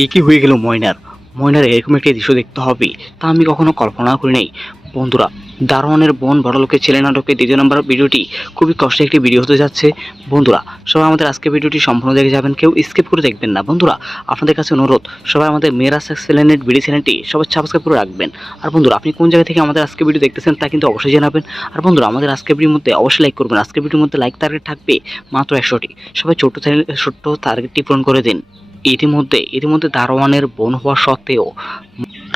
এই কি হয়ে গেল ময়নার? ময়নার এরকম একটি দৃশ্য দেখতে হবে তা আমি কখনো কল্পনা করি নাই। বন্ধুরা, দারোয়ানের বোন বড়লোকের ছেলে নাটকের দ্বিতীয় নম্বর ভিডিওটি খুবই কষ্টের একটি ভিডিও হতে যাচ্ছে। বন্ধুরা, সবাই আমাদের আজকে ভিডিওটি সম্পূর্ণ দেখে যাবেন, কেউ স্কিপ করে দেখবেন না। বন্ধুরা, আপনাদের কাছে অনুরোধ, সবাই আমাদের মেয়েরা এক্সেলেন্ট ভিডিও চ্যানেলটি সবাই সাবস্ক্রাইব করে রাখবেন। আর বন্ধুরা, আপনি কোন জায়গা থেকে আমাদের আজকে ভিডিও দেখতেছেন তা কিন্তু অবশ্যই জানাবেন। আর বন্ধুরা, আমাদের আজকে ভিডিওর মধ্যে অবশ্যই লাইক করবেন। আজকে ভিডিওর মধ্যে লাইক টার্গেট থাকবে মাত্র 100টি। সবাই ছোট্ট টার্গেটটি পূরণ করে দিন। ইতিমধ্যে দারোয়ানের বোন হওয়া সত্ত্বেও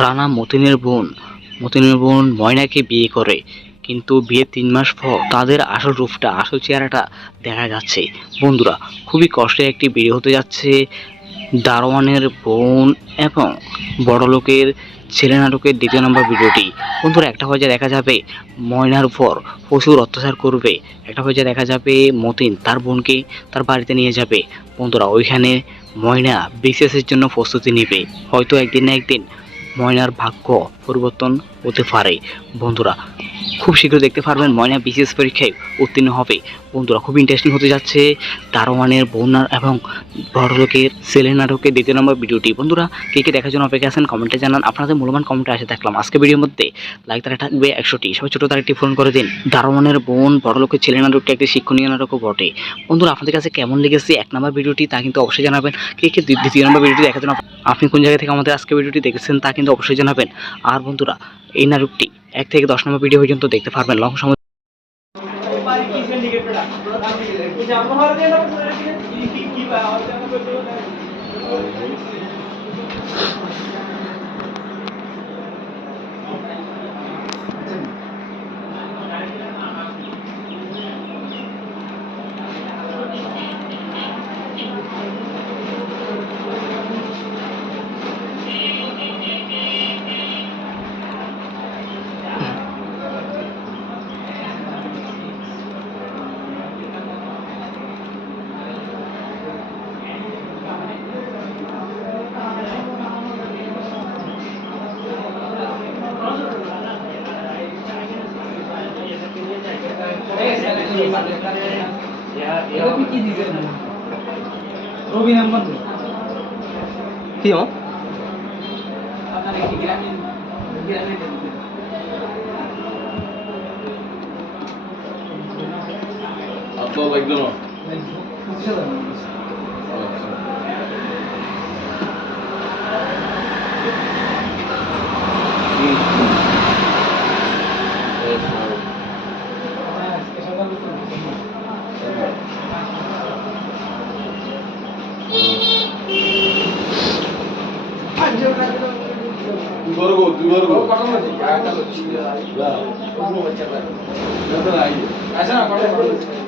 রানা মতিনের বোন ময়নাকে বিয়ে করে, কিন্তু বিয়ের 3 মাস পর তাদের আসল রূপটা, আসল চেহারাটা দেখা যাচ্ছে। বন্ধুরা, খুবই কষ্টের একটি ভিডিও হতে যাচ্ছে দারোয়ানের বোন এবং বড়লোকের ছেলে নাটকের দ্বিতীয় নম্বর ভিডিওটি। বন্ধুরা, একটা পর্যায়ে দেখা যাবে ময়নার উপর প্রচুর অত্যাচার করবে, একটা পর্যায়ে দেখা যাবে মতিন তার বোনকে তার বাড়িতে নিয়ে যাবে। বন্ধুরা, ওইখানে ময়না বিসিএসের জন্য প্রস্তুতি নেবে। হয়তো একদিন না একদিন ময়নার ভাগ্য পরিবর্তন হতে পারে। বন্ধুরা, খুব শীঘ্র দেখতে পারবেন ময়না বিসিএস পরীক্ষায় উত্তীর্ণ হবে। বন্ধুরা, খুব ইন্টারেস্টিং হতে যাচ্ছে দারোয়ানের বোন এবং বড়লোকের ছেলে নাটকের দ্বিতীয় নম্বর ভিডিওটি। বন্ধুরা, কে কে দেখার জন্য অপেক্ষা আছেন কমেন্টে জানান। আপনাদের মূল্যবান কমেন্টে আসে থাকলাম। আজকে ভিডিওর মধ্যে লাইক তারা থাকবে 100টি। সবাই ছোট তারিখটি ফোন করে দিন। দারোয়ানের বোন বড়লোকের ছেলে নাটকটি একটি শিক্ষণীয় নাটকও বটে। বন্ধুরা, আপনাদের কাছে কেমন লেগেছে 1 নম্বর ভিডিওটি তা কিন্তু অবশ্যই জানাবেন। কে কে দ্বিতীয় নম্বর ভিডিওটি দেখার জন্য আপনি কোন জায়গা থেকে আমাদের আজকে ভিডিওটি দেখেছেন তা কিন্তু অবশ্যই জানাবেন। আর বন্ধুরা, এই নাটকটি 1 থেকে 10 নম্বর ভিডিও পর্যন্ত দেখতে পারবেন লং সময়। রবি নাম্বার কি আমার আপনার লাগবে না?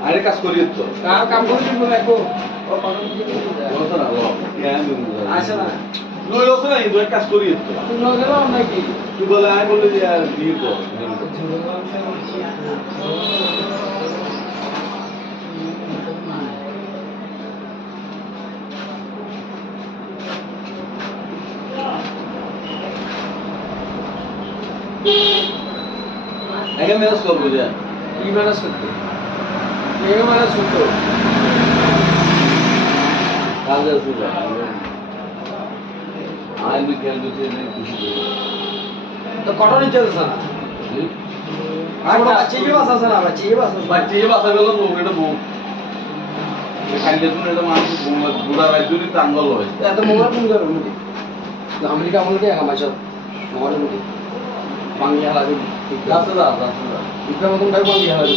আরে কাজ করি তো কাম করে দিব দেখো আচ্ছা না লই লস না এই কাজ করি তো তুই লগে গেল নাকি তুই বলে আই বলে যে আর দিয়ে তো একে মেরাজ করবো যা কি মেরাজ করতে একে মেরাজ করতে কাজ আছে যা আই বি কেন দিতে নেই খুশি তো কটন নিতে আছে না আর বাচ্চা কি বাস আছে না বাচ্চা বাসা গেল তো এটা বউ খাইলে তুমি এটা মানুষ বুড়া রাজুরি টাঙ্গল হয় এত মোবাইল ফোন করো মুদি আমেরিকা আমলতে আমাশা মোবাইল মুদি বাংলা হালাবি দাসদা ইকরা মতন টাইপ বাংলা হালাবি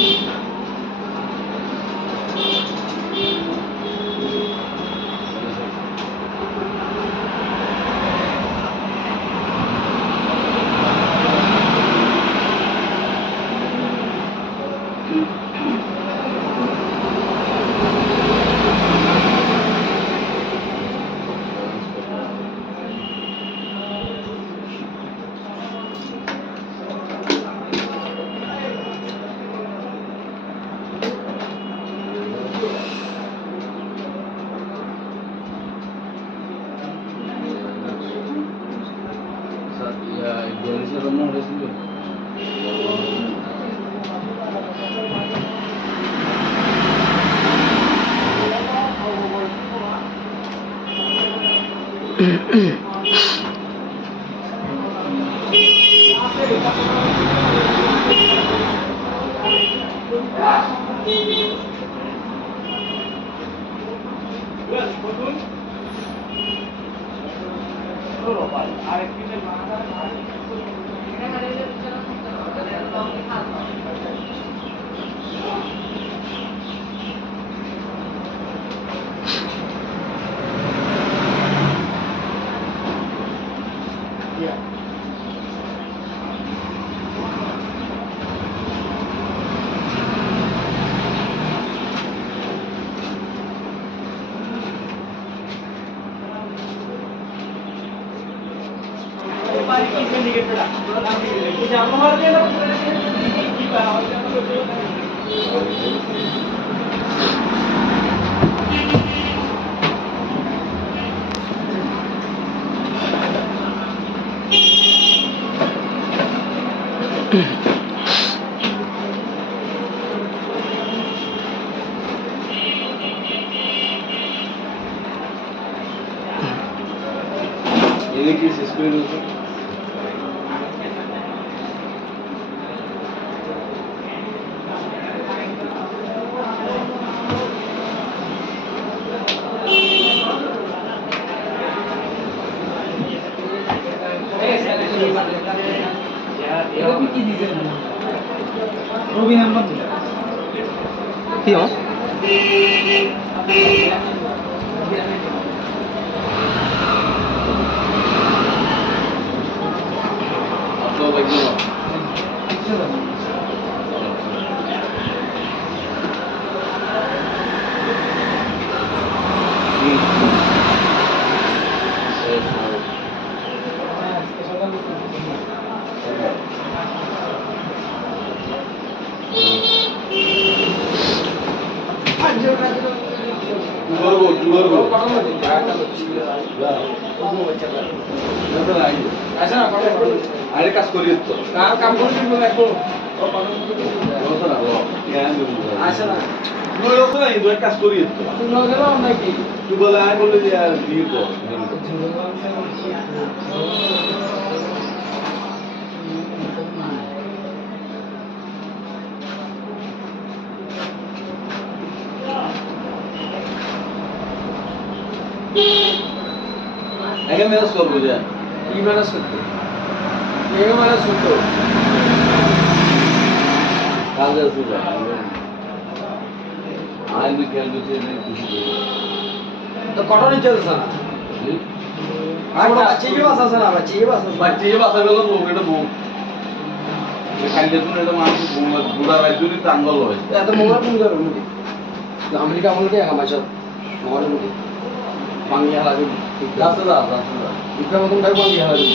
এনে কি শেষ করে দিয়েছো? কি হো আপনার দেখবেন আরে কাজ করি তো কাম করে দিব দেখো আচ্ছা না কাজ করি তো তুই বলে আয় বলে যে আর বিয়ে কর একে ম্যানেজ করবো যে কি ম্যানেজ করতে একে ম্যানেজ করতে কাজ আছে আয় বিকেল দিতে তো কত নিচে আছে না আর বাচ্চা কি বাস আছে না বাচ্চা কি বাস গেল লোক এটা বউ খালি দেখুন এটা মানুষ বুড়া রাজুরি টাঙ্গল হয় এত মোবাইল ফোন করে মুদি আমেরিকা আমলতে একা মাছ মোবাইল মুদি বাংলা লাগে রাস্তা ইকরা মতন ভাই বাংলা লাগে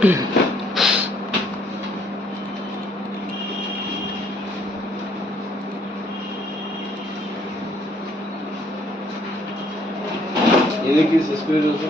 এনে কি শেষ করে দিয়েছো?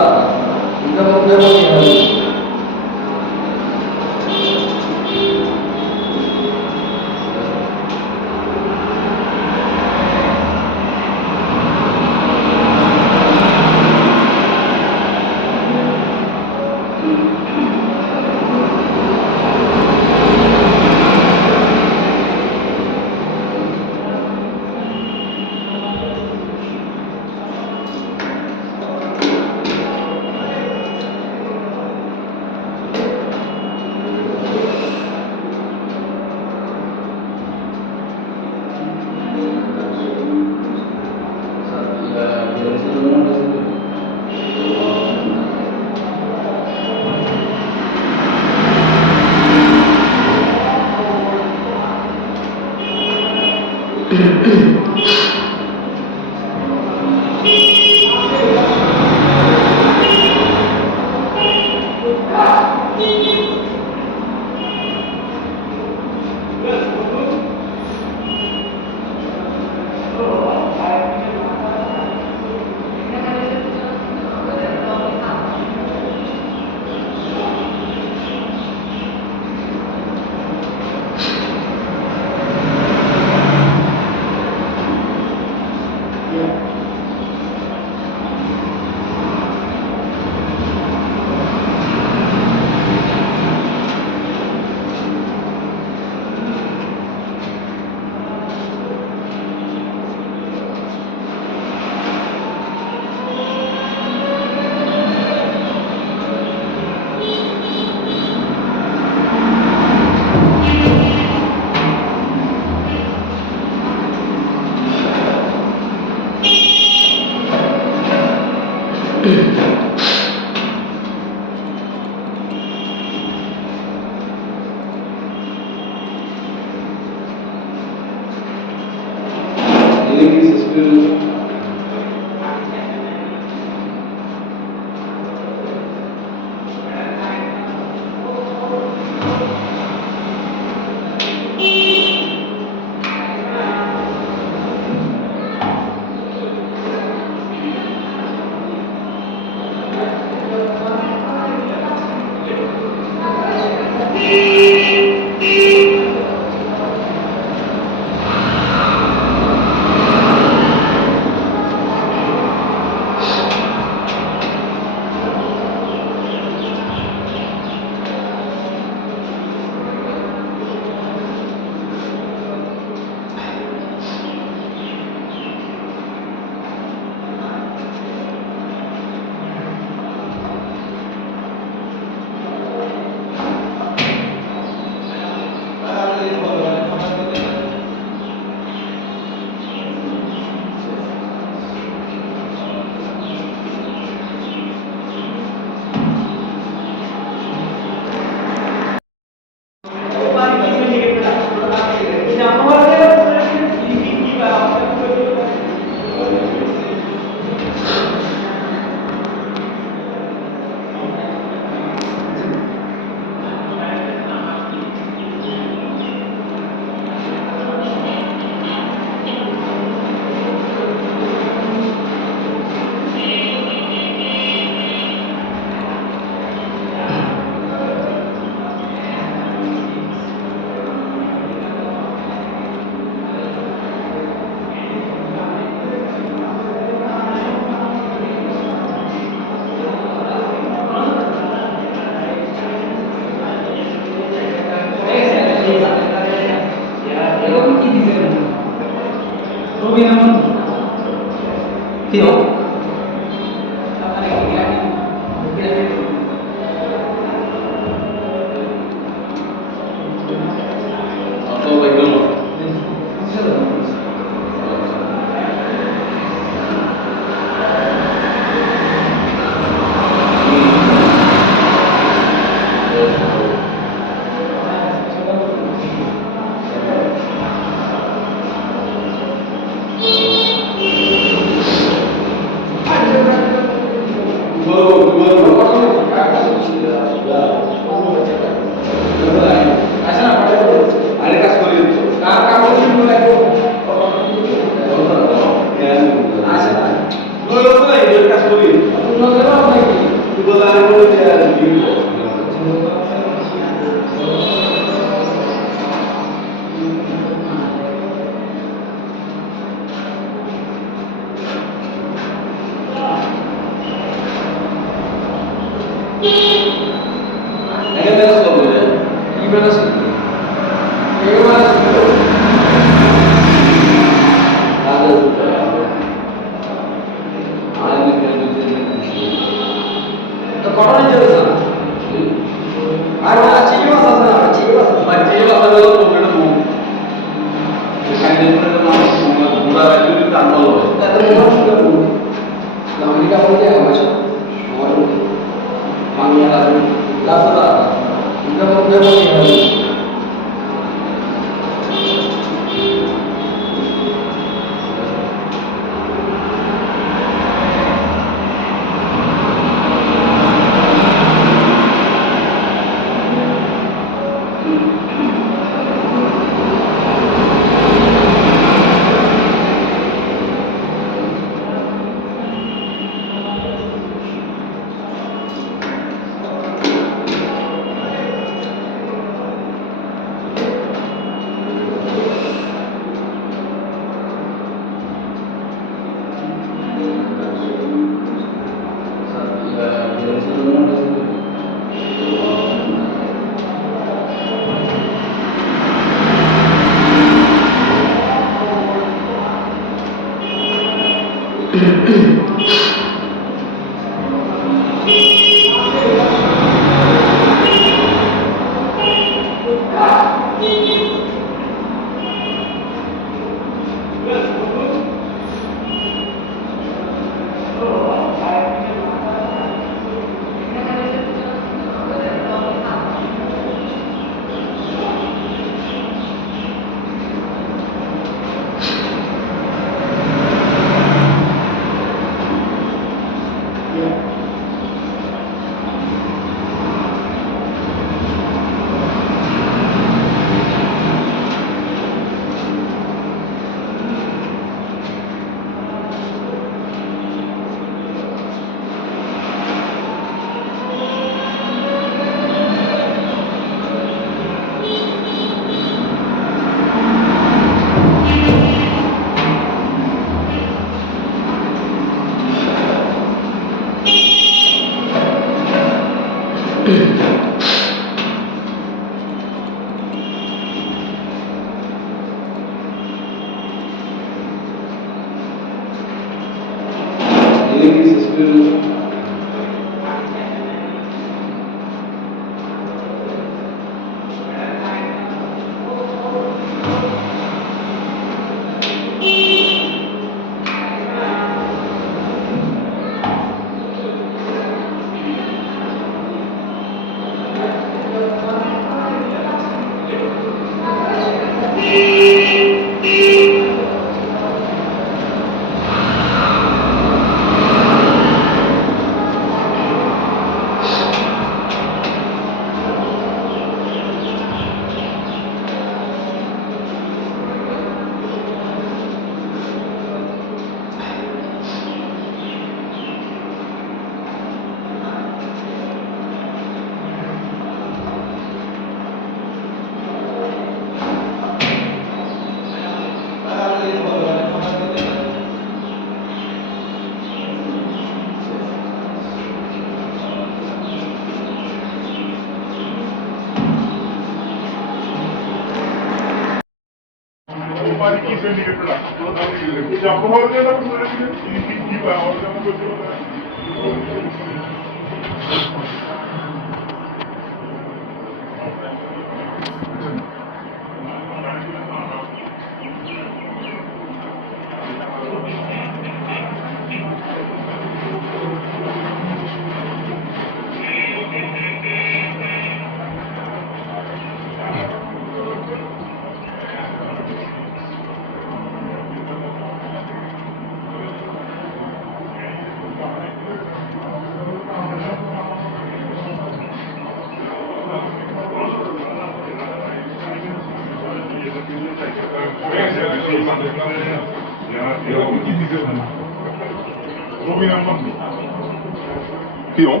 Pion.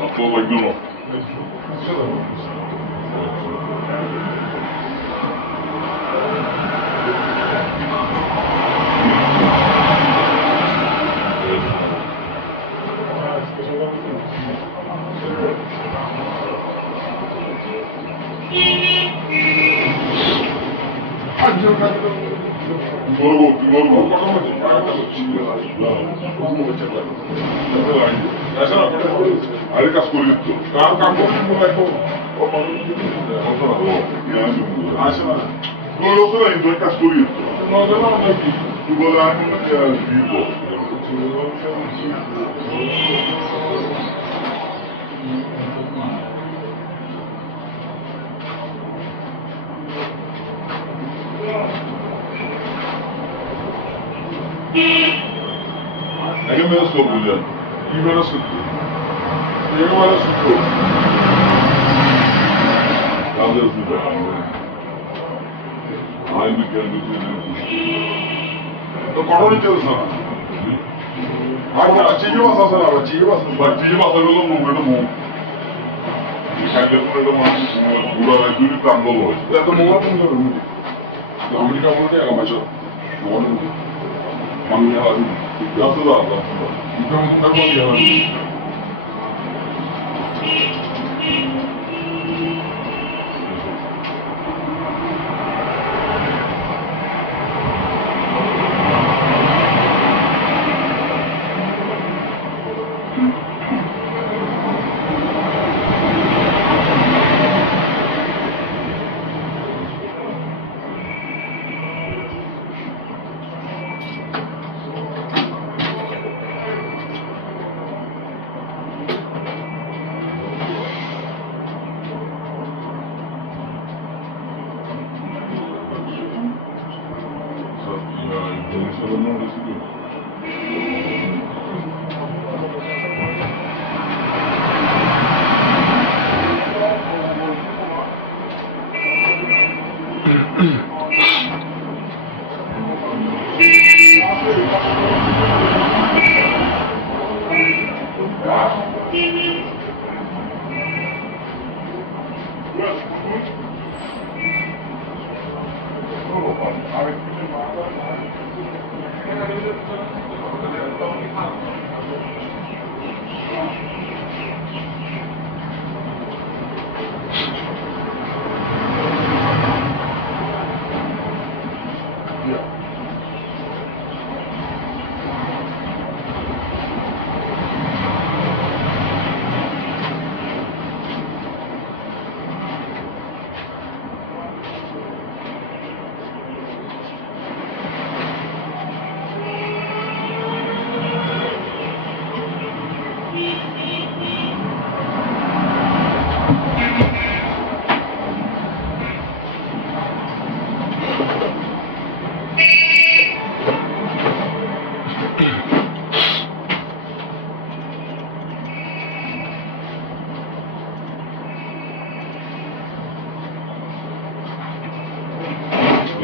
Aklıma bakıyorum. Aরে কাজ করি তো কার কাম করতে মনে হয় ও মানুষ আসে না তোর ওসব এই কাজ করি তো তুই বলে আমি দিব Ege beni sorgulayan. İyi bana sıktı. Ege bana sıktı. Kaldırsın da. Aynı kendisi তো কখনই চলছে না আর চিনি মাছ আছে না চিনি মাছ চিনি মাছ হলো মুখ এটা মুখ খাইলে পুরো এটা মাছ পুরো দুই প্রান্তল হয় এত মোয়া তুমি ধরো আমেরিকা বলতে এক মাছ আমি হারি যাচ্ছে না এটা তার মধ্যে হয়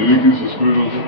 এই কি শেষ করে গেছে